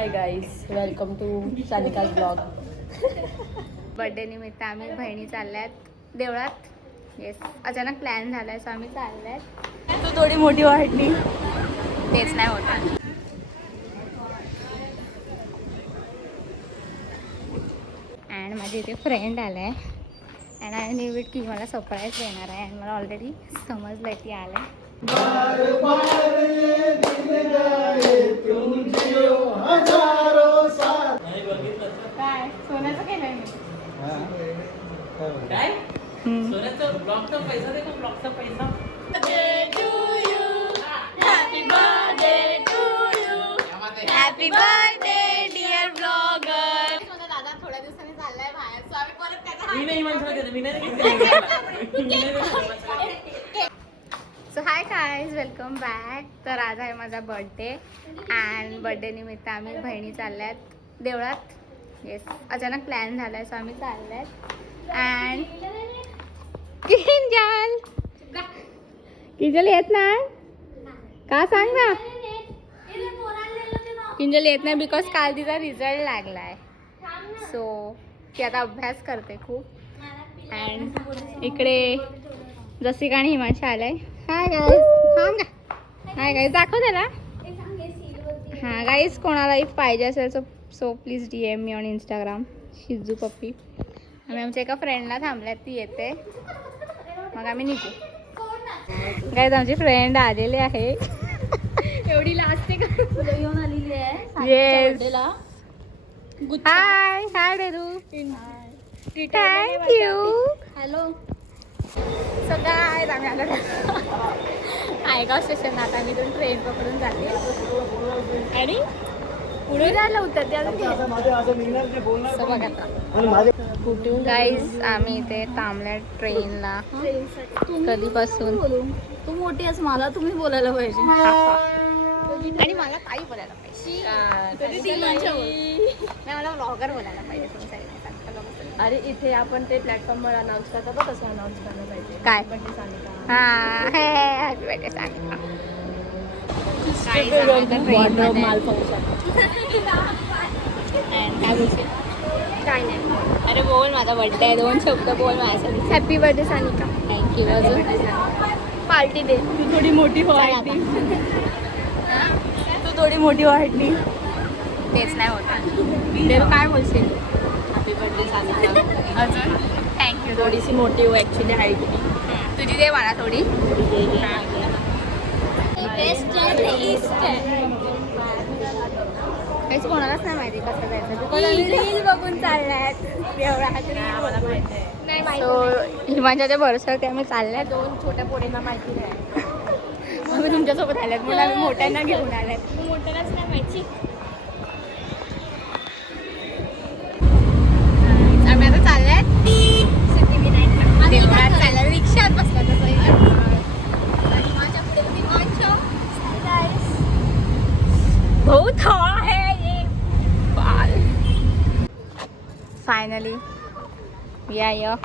High guys, welcome to Sanika's blog. Birthday निमित्त आम्ही बहिणी चालल्यात देवळात. येस, अचानक प्लॅन झालाय सो आम्ही चालल्यात. तू थोडी मोठी वाटली. तेच नाही होत. अँड माझी इथे फ्रेंड आलाय अँड आय न्यू इट की मला सरप्राईज देणार आहे अँड मला ऑलरेडी समजलं की आलं. काय सोन्याचं केलंय मी. काय सोन्याचा ब्लॉकचा पैसा दे, ब्लॉकचा पैसा. Happy birthday dear blogger. दादा थोड्या दिवसांनी चाललाय बाहेर सो आम्ही परत त्याचा मी नाही म्हणतो, मी नाही सो हाय गाईज, वेलकम बॅक. तर आज आहे माझा बर्थडे अँड बर्थडे निमित्त आम्ही बहिणी चालल्यात देवळात. येस, अचानक प्लॅन झालाय सो आम्ही चालल्यात अँड किंजल येत नाही का सांग ना. किंजल येत नाही बिकॉज काल तिचा रिझल्ट लागलाय सो ती आता अभ्यास करते खूप. अँड इकडे जसिका आणि हिमांशी आलाय. हाय गाईज, थांब का. हाय गाईज, दाखव त्याला. हां गाईज, कोणाला इफ पाहिजे असेल so please DM me on Instagram शिजू पप्पी. आम्ही आमच्या एका फ्रेंडला थांबल्यात, ती येते मग आम्ही निघू. गाईज आमची फ्रेंड आलेली आहे. एवढी लास्ट येऊन आलेली आहे. येस. हाय हाय डेरू. थँक्यू. हॅलो. सो गाईज आम्ही आलो आयगाव स्टेशन. आता मी इथून ट्रेन पकडून जाते आणि पुढे जायला उतरते अजून. गाईज आम्ही इथे थांबल्या ट्रेनला कधीपासून. तू मोठी आहेस, मला तुम्ही बोलायला पाहिजे. आणि मला काही बोलायला पाहिजे. नाही, मला ब्लॉगर बोलायला पाहिजे तुमच्या. अरे इथे आपण ते प्लॅटफॉर्मवर अनाऊन्स करतो बघ, कसं अनाऊन्स करायला पाहिजे. काय? बर्थडे सानिका. हां हॅपी बर्थडे सानिका. काय नाही. अरे बोल, माझा बर्थडे आहे, 2 शब्द बोल माझ्यासाठी. Happy birthday Sanika. थँक्यू. अजून पार्टी दे. तू थोडी मोठी वाटली. तू थोडी मोठी वाटली. तेच नाही होत. काय बोलशील? Happy birthday Sanika. अजून थँक्यू. थोडीशी मोठी हो ॲक्च्युली हाईट. तुझी दे मला थोडी. काहीच कोणालाच नाही माहिती कसं जायचं. बघून चालल्यात सो हिमांच्या भरोश्यावरती आम्ही चालल्यात. 2 छोट्या पोरींना माहिती नाही. आम्ही तुमच्यासोबत आल्यात म्हणून आम्ही मोठ्यांना घेऊन आल्यात. मोठ्यालाच नाही माहिती. आम्ही आता चालल्यात सिद्धिविनायकला. देवळात चालल्या, रिक्षात बसल्या तसं. बहुत हवा है ये बाल. Finally we are here.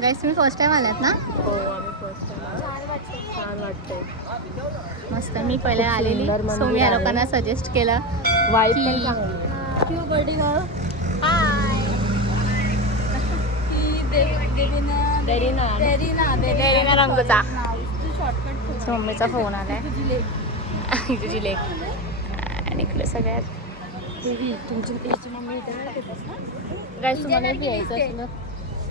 Guys तुम्ही फर्स्ट टाइम आलात ना? हो, आम्ही फर्स्ट टाइम. छान वाटतंय. मस्त. मी पहिले आलेली सुंदर सो मी या लोकांना सजेस्ट केलं. वाईब की- पण चांगली आहे. Birthday girl. हाय देरीना रंगूचा. शॉर्टकट. मम्मीचा फोन आलाय. तुझी लेक. आणि इकडे सगळ्यात तुमची मम्मी इथे गाईस तुम्हाला एक यायचं असलं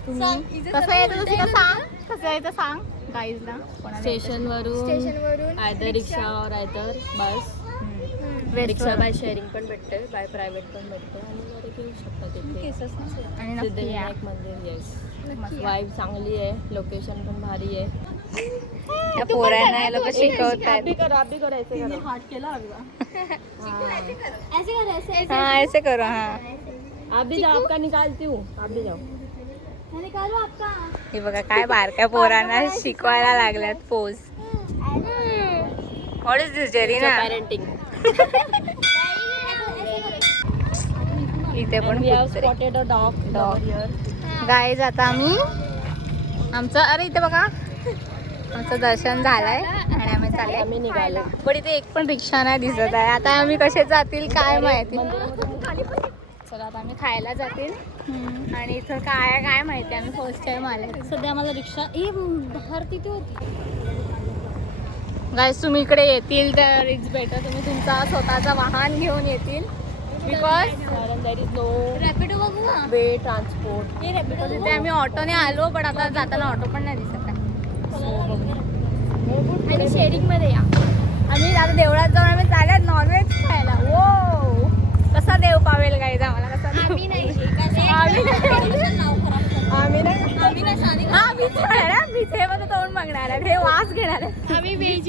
तुम्ही कसं यायचं तुझं सांग. कसं यायचं सांग गाईजला. स्टेशनवरून आयदर रिक्षा और आयदर बस. रिक्षा बाय शेअरिंग पण भेटते, बाय प्रायव्हेट पण भेटते आणि वर येऊ शकतात तिथे. आणि नक्की या. सिद्धिविनायक मंदिर. येस, वाईब चांगली आहे, लोकेशन पण भारी आहे. त्या पोरांना हे लोक शिकवतात. हाँ ऐसे करो. हाँ आप भी जाओ, आपका निकालती हूँ, आप भी जाओ. हे बघा काय बारक्या पोरांना शिकवायला लागल्यात pose. What is this Jerina? Parenting. इथे पण We have कुत्रे. spotted a dog. Dog. here. Guys आता आम्ही आमचं अरे इथे बघा आमचं दर्शन झालंय आणि आम्ही चालले. आम्ही निघालो. पण इथे एक पण रिक्षा नाही दिसत आहे. आता आम्ही कसे जातील काय माहिती. चला आता आम्ही खायला जातील आणि इथं काय आहे काय माहिती. आम्ही फर्स्ट टाइम आले. सध्या आम्हाला रिक्षा बाहेर तिथे होती. गाईज तुम्ही इकडे येतील तर इट्स बेटर तुम्ही तुमचा स्वतःचा वाहन घेऊन येतील. बिकॉज कारण देर इज नो रॅपिडो बघू वे ट्रान्सपोर्ट. बिकॉज इथे आम्ही ऑटोने आलो पण आता जाताना ऑटो पण नाही दिसत आहे. आणि शेअरिंग मध्ये या. आम्ही आता देवळात जाऊन आम्ही चालत नॉनव्हेज खायला. वो कसा देव पावेल गाईज आम्हाला कसा देव? आम्ही नाही तोंड मागणार आहे. हे वास घेणार आहे. आम्ही व्हेज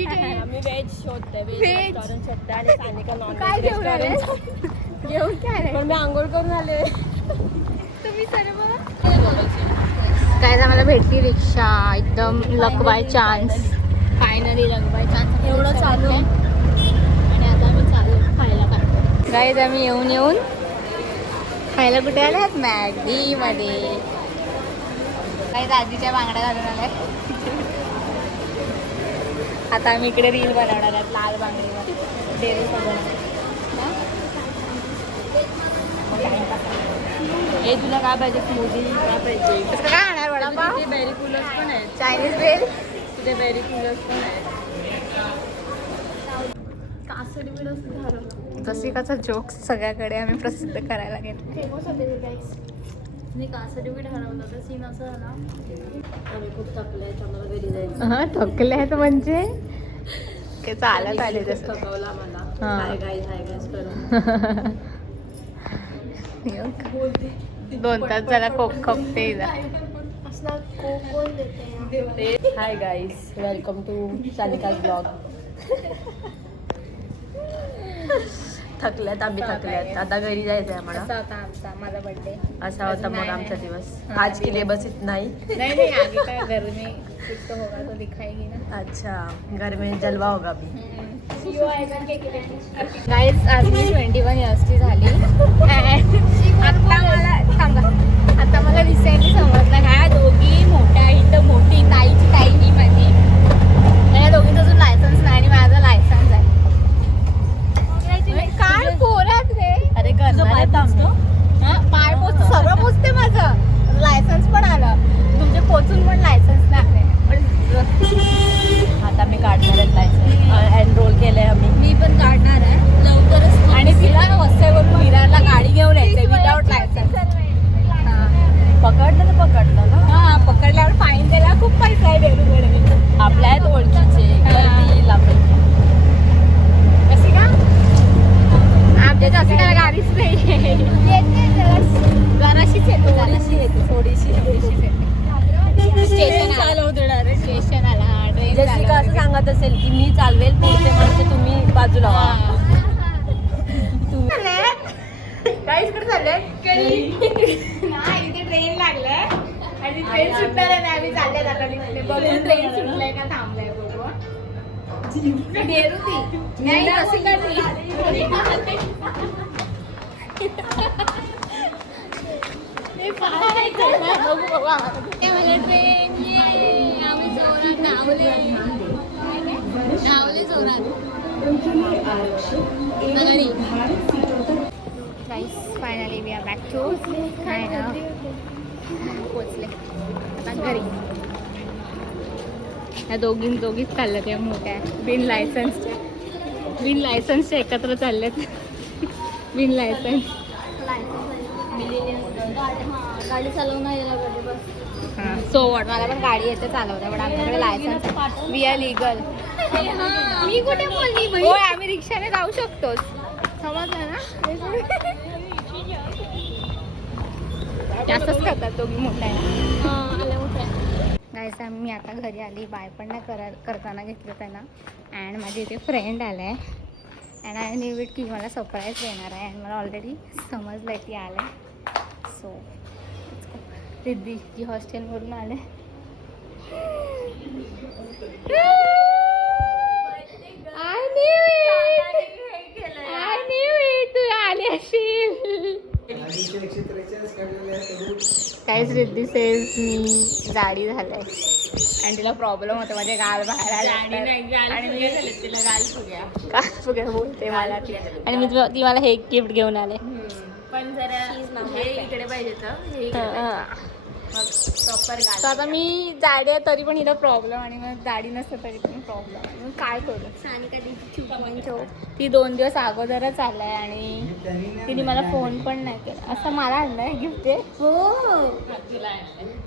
शोधतोय. Veg. रेस्टॉरंट शोधतोय आणि सानिका नॉन काय व्हेज घेऊन आले? रेस्टॉरंट. घेऊन काय आले? पण मी आंघोळ करून आले. तुम्ही सर्व काय आम्हाला भेटली रिक्षा एकदम luck by chance. Finally luck by chance एवढं चालू. आणि आता आम्ही चालू खायला काय गाईज आम्ही येऊन खायला कुठे आले आहेत? मॅगी मध्ये. काही दादीच्या बांगड्या घालून आल्या. आता आम्ही इकडे रील बनवणार आहेत लाल बांगडीवर डेअरी सगळं. हे तुला काय पाहिजे? स्मूदी काय पाहिजे? कसं काय खाणार वडापाव? तिथे बेरी कूलर्स पण आहेत. Chinese bell. तिथे बेरी कूलर्स पण आहेत. कासडी बिल असं झालं. रसिकाचा जोक सगळ्याकडे आम्ही प्रसिद्ध करायला गेलो. फेमस होते ते गाईस. मी कासडी बीट हरवलं तर सीन असं झाला. आम्ही खूप थकले. आम्हाला घरी जायचं. हा थकले आहेत म्हणजे ते चालत आले खूप तसं. थकवलं आम्हाला. हा. हाय गाईज करून. 2 तास झाला कोक खपते. Hi guys, welcome to Sanika's blog. थकल्यात आम्ही थकल्यात. आता घरी जायचंय आम्हाला. असा होता आमचा माझा बर्थडे. असा होता मग आमचा दिवस. आज के लिए बस इतना ही. नहीं आगे का घर में कुछ तो होगा तो दिखाएगी ना. अच्छा, घर में जलवा होगा अभी. गाईज आज मी 21 इयर्सची झाली. आता मला रिसेंटली समजलं ह्या दोघी मोठ्या इथं मोठी ताईची ताई ही माझी. या दोघींचं अजून लायसन्स नाही आणि माझं लायसन्स आहे. काय पोरात रे. अरे करणार पाय पोचतं सगळं पोचते माझं. लायसन्स पण आलं. तुमचे पोचून पण लायसन्स नाही. आता मी काढणार आहे लायसन्स. एनरोल केलंय आम्ही. मी पण काढणार आहे लवकरच. आणि तिला वस्त्यावरून विरारला गाडी घेऊन यायचंय विदाउट लायसन्स. पकडलं ना. हा पकडल्यावर फाईन द्यायला खूप पैसा आहे वेगवेगळे. आपल्या आहेत ओळखीचे. करतील आपण. कशी का आमच्या जास्त त्याला गाडीच नाही. जराशीच येतो थोडीशी येते. स्टेशन आला ट्रेन जसिका असं सांगत असेल की मी चालवेल पुढचे माणसं तुम्ही बाजूला व्हा. काय इकडे चाललंय नाही इथे ट्रेन लागलाय आणि ट्रेन सुटणार आहे. आम्ही चालले जाता बघून ट्रेन सुटलाय का थांबलाय बघू. नाही असं का ट्रेन आम्ही जोरात धावले जोरात. Finally we are back to पोचले आता घरी. या दोघीच चालल्यात या मोठ्या बिन लायसन्सच्या एकत्र चालल्यात. बिन लायसन्स गाडी चालवणार याला पाहिजे बस. सो वॉट मला पण गाडी येते चालवता पण आमच्याकडे लायसन्स वी आर लिगल. मी कुठे बोलली होय आम्ही रिक्षाने जाऊ शकतो. समजलं ना. जास्तच करतात दोघी मोठ्या. गाईस मी आता घरी आली, बाय पण नाही करताना घेतलं त्यांना. अँड माझे इथे फ्रेंड आला आहे अँड आय न्यू इट की मला सरप्राईज देणार आहे. अँड मला ऑलरेडी समजलं आहे की आलं आहे. सो रिद्धी जी हॉस्टेलवरून आले. तू आली असेल. काहीच रिद्धी सेज मी जाडी झालंय आणि तिला प्रॉब्लेम होतो माझे गाल बाहेर आले आणि मी तिला गाल फुग्या गाल फुगे बोलते मला ती. आणि मी ती मला हे गिफ्ट घेऊन आले. पण जरा हे इकडे पाहिजे तर हे इकडे पाहिजे. मग प्रॉपर तर आता मी जाडी आहे तरी पण हिला प्रॉब्लेम आणि मग जाडी नसतं तरी पण प्रॉब्लेम. मग काय करू. ती 2 दिवस अगोदरच आलाय आणि तिने मला फोन पण नाही केला. असं मला आणलंय गिफ्ट आहे. हो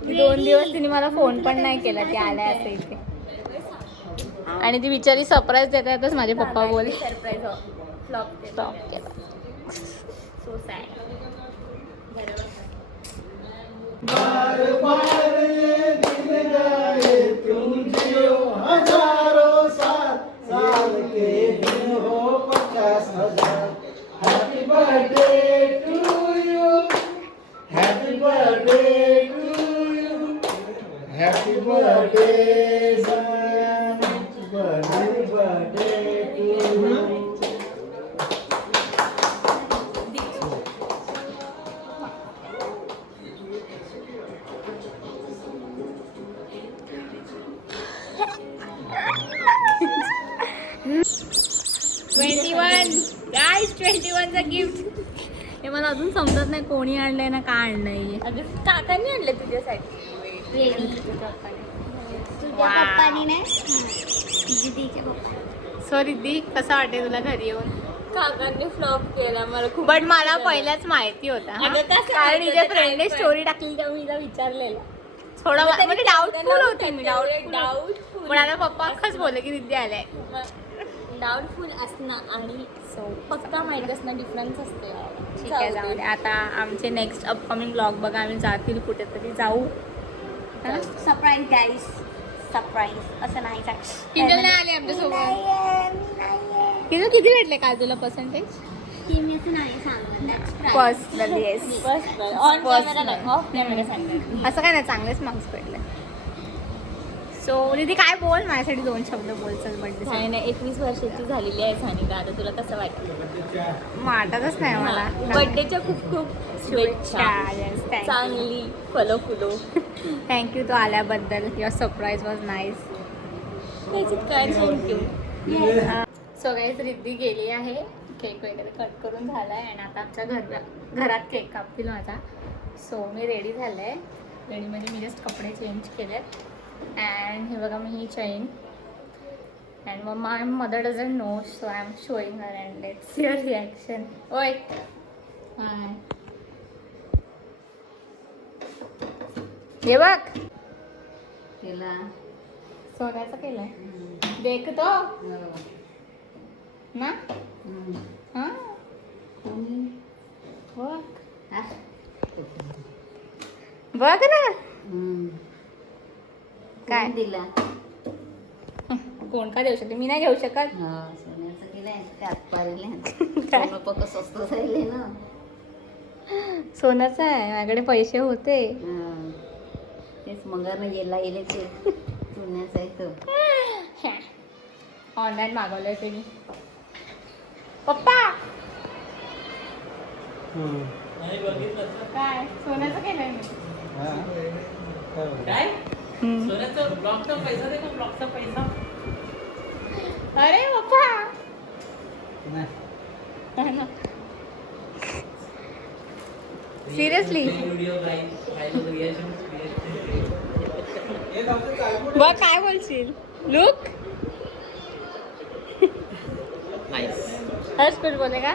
2 दिवस तिने मला फोन पण नाही केला ती आलाय असं इथे. आणि ती बिचारी सरप्राईज देतातच माझे पप्पा बोल सरप्राईज फ्लॉप केला. So sad. बरोबर. बार बार ये दिन गाए तुम जियो हजारों साल के दिन हो 50,000. Happy birthday to you, happy birthday to you, happy birthday son, happy birthday to you. Guys 21चं गिफ्ट. हे मला अजून समजत नाही कोणी आणलंय ना का आणलंय. अगं काकांनी आणलं तुझ्यासाठी. पप्पानी नाही. सो रिद्धी कसं वाटते तुला घरी येऊन. काकांनी फ्लॉप केला मला खूप. बट मला पहिल्याच माहिती होता अगं कसं कारण माहिती हिच्या होतं फ्रेंडने काय स्टोरी टाकली तेव्हा मी हिला विचारलेलं. थोडं मग म्हणजे डाऊटफुल होती मी. डाऊटफुल पण आता पप्पा अख्खाच बोलले की रिद्धी आलाय. डाऊटफुल असणं आणि फक्त माहीत असणं डिफरन्स असते. ठीक आहे जाऊ दे. आता आमचे नेक्स्ट अपकमिंग ब्लॉग बघा. आम्ही जातील कुठेतरी जाऊ. सरप्राईज गाईस. सरप्राईज असं नाही किंजल नाही आले आमच्यासोबत. किती भेटले काय तुला percentage. Personal yes on camera नाही ऑफ कॅमेरा सांगतात. असं काय नाही चांगलेच मार्क्स पडले. सो रिधी काय बोल माझ्यासाठी 2 शब्द बोल. चल बर्थडे नाही नाही 21 वर्षाची झालेली आहे सानिका. आता तुला कसं वाटतं. वाटतच नाही मला. बर्थडेच्या खूप खूप शुभेच्छा. चांगली फलो फुलो. थँक्यू तू आल्याबद्दल. Your surprise was nice. त्याच्यात काय थँक्यू. सो गाईज रिद्धी गेली आहे. केक वगैरे कट करून झाला आहे आणि आता आमच्या घरात केक कापतील माझा. सो मी रेडी झालं आहे. रेडी म्हणजे मी जस्ट कपडे चेंज केलेत. अँड हे बघा मी ही चेन. अँड मग my mother doesn't know so I am showing her and let's see her reaction. ओय हाय हे बघ केला सोन्याचं केलंय. देख तो ना. हां बघ ना. काय दिला कोण का देऊ शकते. मी नाही घेऊ शकत. सोन्याचं केलंय त्यात पाहिलं पक स्वस्त झाले ना. सोन्याचं आहे माझ्याकडे पैसे होते. तेच मंगार गेला गेले ते सोन्याचं आहे तो. ऑनलाईन मागवलंय तुम्ही पप्पा. काय सोन्याचं केलंय मी. काय सोन्याचं ब्लॉकचा पैसा दे. ब्लॉकचा पैसा. अरे पप्पा सिरियसली बघ काय बोलशील. लुक हर्ष कुछ बोलेगा.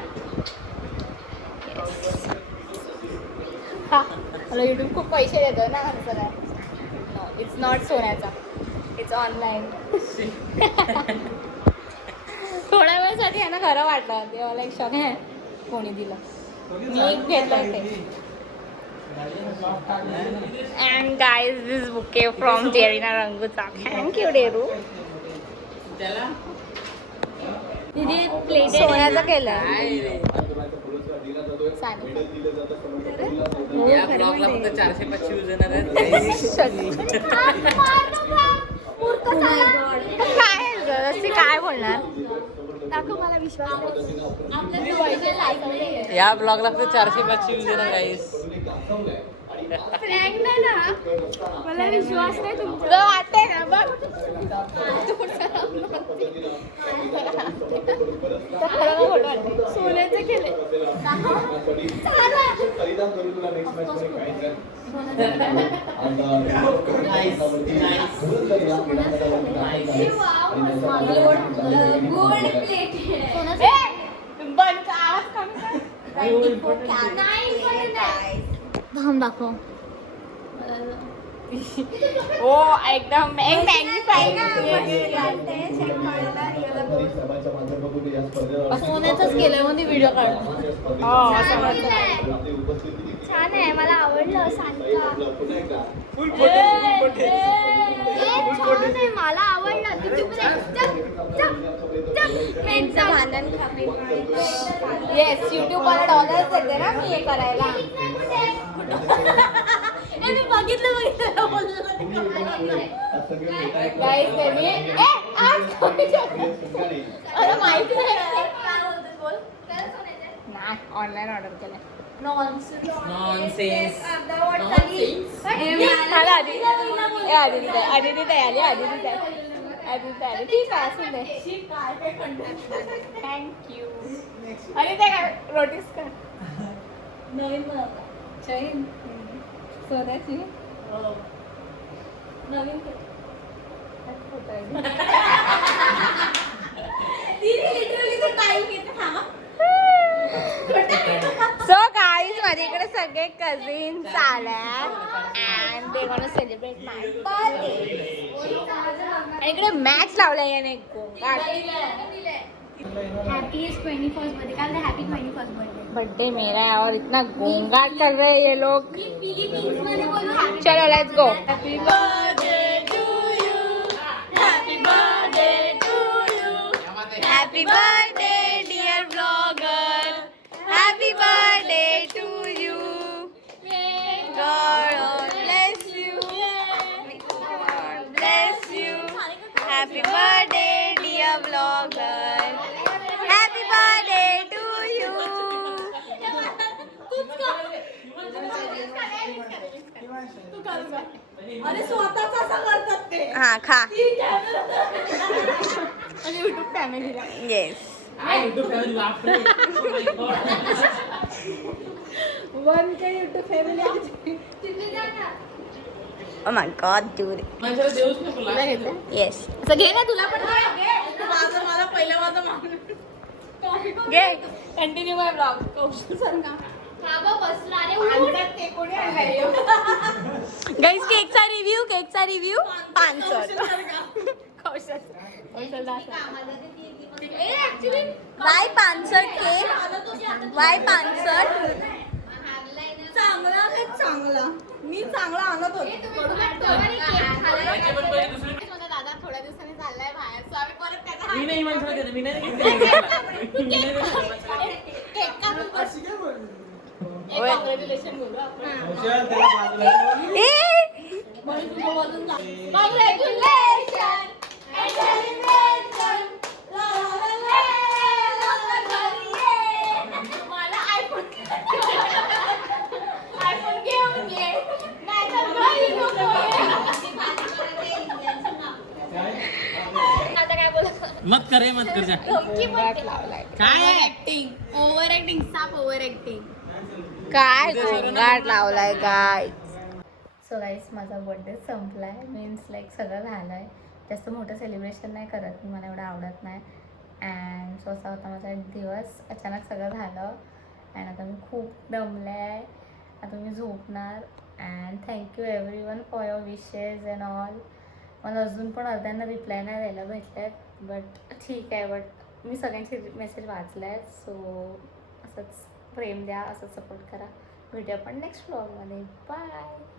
हा मला यूट्यूब खूप पैसे देतो ना. सर नो इट्स नॉट सोन्याचा. It's online. थोड्या वेळासाठी आहे ना खरं वाटलं. ते मला एक शॉक आहे कोणी दिलं. मी घेतलं ते and guys this bouquet from Jerina रंगूचा. थँक्यू डेरू. त्याला सोन्याचं केलंय. या ब्लॉगला फक्त 400-500 व्ह्यूज येणार आहेत. काय जराशी काय बोलणार. या ब्लॉगला फक्त 400-500 व्ह्यूज येणार गाईस. मला विश्वास नाही तुमचा. तुला वाटतंय ना बघ. सोन्याचं केलंय. थांब दाखव. ओ एकदम सोन्याचंच केलंय मध्ये व्हिडिओ काढतो. छान आहे, मला आवडलं. सांगा छान आहे, मला आवडलं. येस युट्यूब मला $1 देते ना मी हे करायला. Guys, माहिती नाही ऑनलाईन ऑर्डर केलंय. नॉनसेन्स. आधी ठीक आहे असून दे. थँक्यू. आणि ते काय रोटीस कर. नवीन चैन सोन्याची नवीन सो गाईज माझ्या इकडे सगळे कझिन्स आल्या and they want to celebrate my birthday. आणि इकडे मॅच लावलाय याने गोंगाट. हॅपीएस्ट 21st मध्ये काय हॅपी 21st बर्थडे. बर्थडे मेरा है और इतना गोंगाट कर रहे हैं ये लोग. चलो let's go. Happy birthday to you. Happy birthday to you. Happy birthday dear blogger. Happy birthday to you. God bless you. God bless you. Happy birthday dear vlogger. Happy birthday to you. अरे स्वतःच असं करतात ते. हाँ खा. आणि YouTube फॅमिलीला Yes. YouTube family बापरे. Oh my God. 1K YouTube family. Oh my God, dude. माणसाला देऊच नको लागलं. Yes. असं घे ना तुला पण घे. माझं मला पहिलं माझं मान. घे. कंटिन्यू माय ब्लॉग. कौशल सांगा. गाइस केकचा रिव्ह्यू 500. Y 500 cake. वाय 500. चांगला मी चांगला आणत होते. त्याचे पण पहिले दुसरे दादा थोड्या दिवसांनी चाललाय बाहेर, सो आम्ही परत त्याचा मी नाही माणसाला देत. मी नाही घेतलं. मी नाही घेतलं. केक कापून कॉंग्रॅच्युलेशन बोलू आपण. म्हणून तुझं वजन झालं. कॉंग्रॅच्युलेशन. मला आयफोन घेऊन ये. नाहीतर घरी नको ये. आता काय बोलत मत कर मत कर जा. काय ऍक्टिंग ओव्हर ऍक्टिंग साप ओव्हर ऍक्टिंग. काय गोंगाट लावलाय गाय. सो गाईस माझा बर्थडे संपलाय. मीन्स लाईक सगळं झालं आहे. जास्त मोठं सेलिब्रेशन नाही करत मी, मला एवढं आवडत नाही. अँड सो असा होता माझा एक दिवस. अचानक सगळं झालं अँड आता मी खूप दमले आहे. आता मी झोपणार. And thank you everyone for your wishes and all. मला अजून पण अर्ध्यांना रिप्लाय नाही द्यायला भेटल्यात, बट ठीक आहे. बट मी सगळ्यांचे मेसेज वाचले आहेत. सो असंच प्रेम द्या, असंच सपोर्ट करा. भेटूया आपण नेक्स्ट व्लॉगमध्ये. बाय.